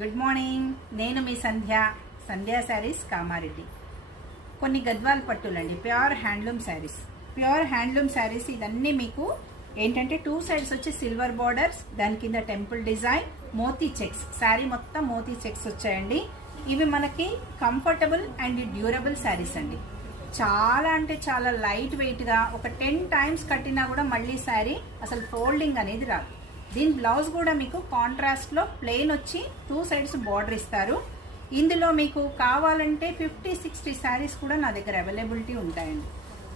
Good morning. నేను మీ సంధ్యా శారీస్ కామారెడ్డి. కొన్ని Gadwal పట్టులండి, pure handloom saris. ఇదన్నీ మీకు ఏంటంటే 2 సైడ్స్ వచ్చి సిల్వర్ బార్డర్స్, దాని కింద టెంపుల్ డిజైన్, మోతీ చెక్స్. శారీ మొత్తం మోతీ చెక్స్ వచ్చాయండి. ఇవి మనకి కంఫర్టబుల్ అండ్ డ్యూరబుల్ శారీస్ అండి. చాలా అంటే చాలా లైట్ వెయిట్గా ఒక 10 టైమ్స్ కట్టినా కూడా మళ్ళీ శారీ అసలు ఫోల్డింగ్ అనేది రాదు. దీని బ్లౌజ్ కూడా మీకు కాంట్రాస్ట్లో ప్లెయిన్ వచ్చి 2 సైడ్స్ బార్డర్ ఇస్తారు. ఇందులో మీకు కావాలంటే 50-60 శారీస్ కూడా నా దగ్గర అవైలబిలిటీ ఉంటాయండి.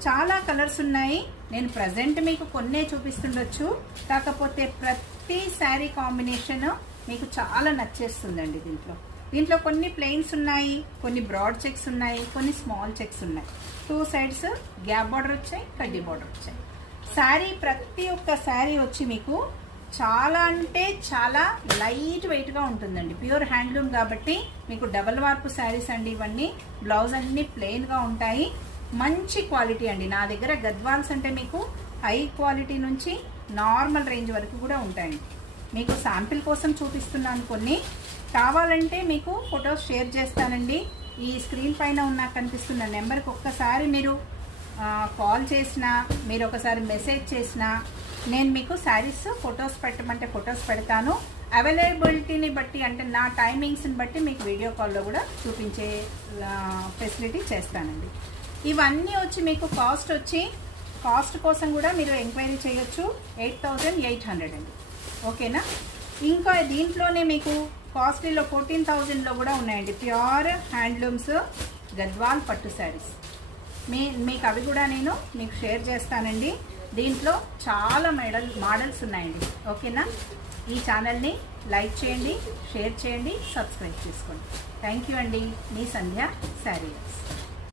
చాలా కలర్స్ ఉన్నాయి. నేను ప్రజెంట్ మీకు కొన్నే చూపిస్తుండొచ్చు, కాకపోతే ప్రతి శారీ కాంబినేషన్ మీకు చాలా నచ్చేస్తుందండి. దీంట్లో కొన్ని ప్లెయిన్స్ ఉన్నాయి, కొన్ని బ్రాడ్ చెక్స్ ఉన్నాయి, కొన్ని స్మాల్ చెక్స్ ఉన్నాయి. 2 సైడ్స్ గ్యాప్ బార్డర్ వచ్చాయి, కడ్డీ బార్డర్ వచ్చాయి. శారీ ప్రతి ఒక్క శారీ వచ్చి మీకు చాలా అంటే చాలా లైట్ వెయిట్గా ఉంటుందండి. ప్యూర్ హ్యాండ్లూమ్ కాబట్టి మీకు డబల్ వార్పు శారీస్ అండి ఇవన్నీ. బ్లౌజ్ అన్ని ప్లెయిన్గా ఉంటాయి. మంచి క్వాలిటీ అండి. నా దగ్గర గద్వాల్స్ అంటే మీకు హై క్వాలిటీ నుంచి నార్మల్ రేంజ్ వరకు కూడా ఉంటాయండి. మీకు శాంపిల్ కోసం చూపిస్తున్నాను కొన్ని. కావాలంటే మీకు ఫొటోస్ షేర్ చేస్తానండి. ఈ స్క్రీన్ పైన ఉన్న కనిపిస్తున్న నెంబర్కి ఒక్కసారి మీరు కాల్ చేసినా, మీరు ఒకసారి మెసేజ్ చేసినా నేను మీకు శారీస్ ఫొటోస్ పెట్టమంటే ఫొటోస్ పెడతాను. అవైలబిలిటీని బట్టి అంటే నా టైమింగ్స్ని బట్టి మీకు వీడియో కాల్లో కూడా చూపించే ఫెసిలిటీ చేస్తానండి. ఇవన్నీ వచ్చి మీకు కాస్ట్ కోసం కూడా మీరు ఎంక్వైరీ చేయొచ్చు. 8,800 అండి. ఓకేనా? ఇంకా దీంట్లోనే మీకు కాస్ట్లీలో 14,000లో కూడా ఉన్నాయండి. ప్యూర్ హ్యాండ్లూమ్స్ గద్వాల్ పట్టు శారీస్. మీకు అవి కూడా నేను మీకు షేర్ చేస్తానండి. దీంట్లో చాలా మోడల్స్ ఉన్నాయండి. ఓకేనా? ఈ ఛానల్ని లైక్ చేయండి, షేర్ చేయండి, సబ్స్క్రైబ్ చేసుకోండి. థ్యాంక్ యూ అండి. మీ సంధ్య శారీస్.